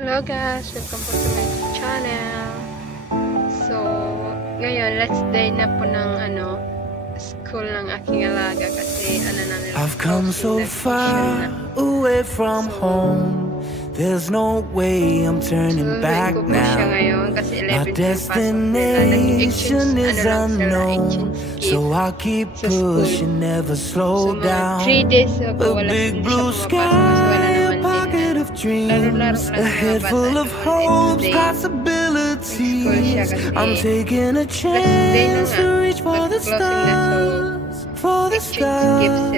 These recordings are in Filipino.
Hello guys! Welcome po to my channel. So, ngayon, last day na po ng school ng aking alaga kasi namin. I've come so far away from home. There's no way I'm turning back now. My destination is unknown, so I'll keep pushing, never slow down. 3 days ago, A big blue sky, a pocket of dreams, a head full of hopes, possibilities. I'm taking a chance to reach for the stars, for the stars.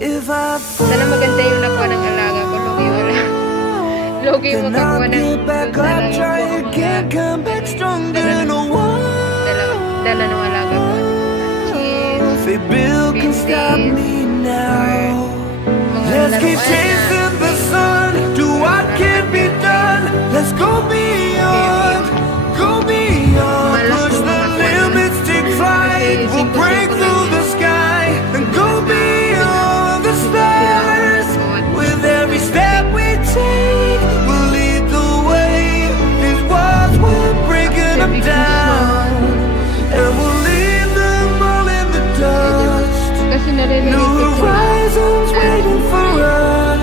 If I fall, sana maganda yung nakuha ng alaga ko. Logi yung makakuha ng try again, come back stronger, no one. Dala ng alaga ko. Cheese, They Bill can stop me now. Let's keep chasing the sun, do what can be done. Let's go beyond, push the limits, take flight. We'll break through the sky and go beyond the stars. With every step we take, we'll lead the way. These walls, we're breaking them down, and we'll leave them all in the dust. New horizons waiting for us,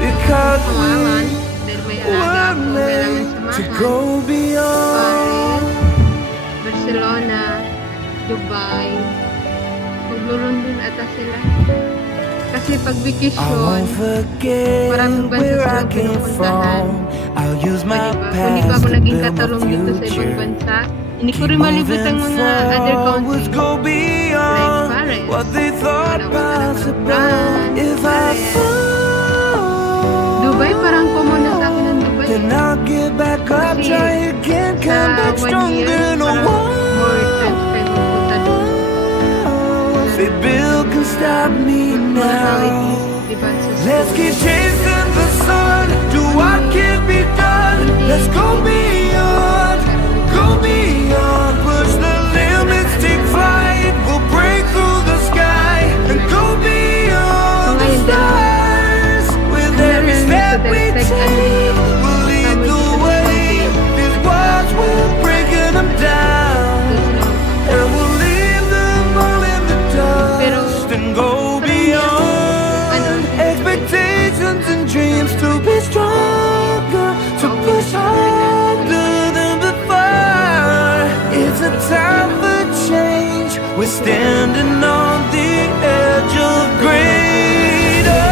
because we're made to go beyond. Barcelona, Dubai, maglulundun ata sila. Kasi pag I vacation, won't forget maraming bansa where I silang came pinupuntahan. from. I'll use my Kung di pa past ako to naging build my katulong dito sa ibang future. bansa, hindi ko Keep rin malibot ang moving mga other forwards, countries. go beyond Like Paris. what they thought possible. If I fall, Dubai, parang common na sa akin ng Dubai. then I'll get back up, Kasi try again, come back 1 year, stronger, no parang more one. times tayo pupunta doon. They Bill can stop me Mga now. holidays, diba, sa Let's school. keep chasing the sun, do what can be done. Let's go beyond, push the limits, take flight. We'll break through the sky and go beyond the stars. With every step we take, we'll lead the way. These walls, we're breaking them down, and we'll leave them all in the dust and go beyond. Expectations and dreams to be stronger, to push harder than before. It's a time for change. We're standing on the edge of greater.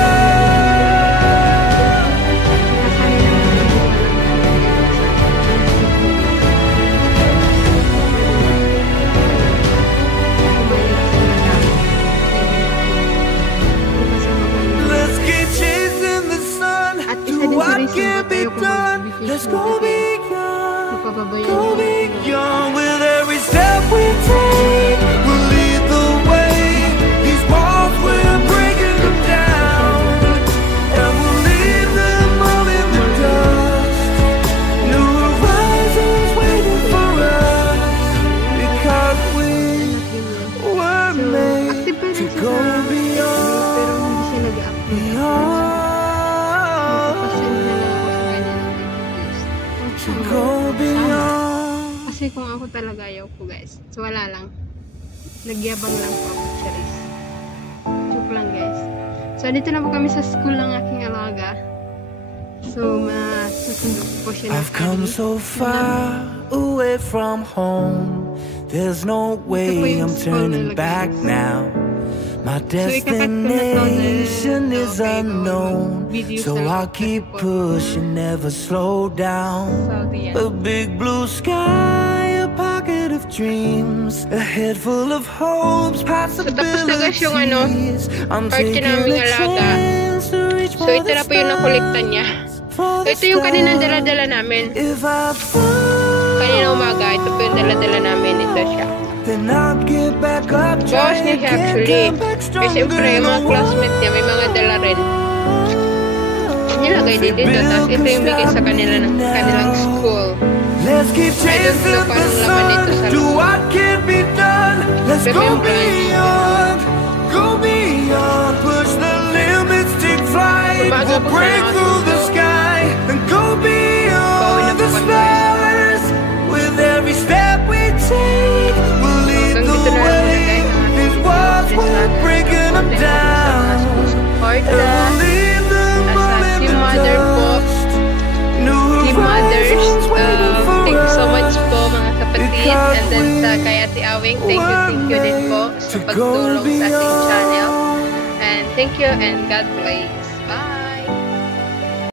Let's keep chasing the sun, At do isa din what sa reason can ba't be ayoko done. mag-vacation Let's go kasi beyond. napapabayaan Go ako. beyond. With every step we take, we'll lead the way. These walls, we're breaking them down, and we'll leave them all in the dust. New horizons waiting for us, because we were made Active pa to rin siya go sa pero beyond, hindi siya nag-upload. beyond, Pasend na lang ako sa kanya ng videos. to go beyond. Kasi kung ako talaga ayaw ko guys. So wala lang. Nagyabang lang po ako. Charis. Joke lang guys. So dito na po kami sa school ng aking alaga. So masusundo po siya ng I've come so far away from home. There's no way I'm turning back now. My destination is unknown, so I'll keep pushing, never slow down. Saudi yan. A big blue sky, a pocket of dreams, a head full of hopes, tapos na guys yung possibilities. I'm party taking naming a alaga. chance to reach So for ito the na po yung nakolekta niya. stars. So ito yung kaninang dala-dala namin. If I fall, Kanina umaga, ito po yung dala-dala namin. Ito siya. then I'll get back up, Bawas try niya siya again, actually. come back Kasi stronger, siyempre yung mga no classmates niya may mga dala rin. Nilagay din dito. Tapos ito yung bigay sa kanila ng kanilang school. Let's keep chasing the sun, do what can be done. Let's go beyond, push the limits, take flight. We'll break through the sky and go beyond. watching. Thank you din po sa pagtulong sa ating channel. And thank you and God bless.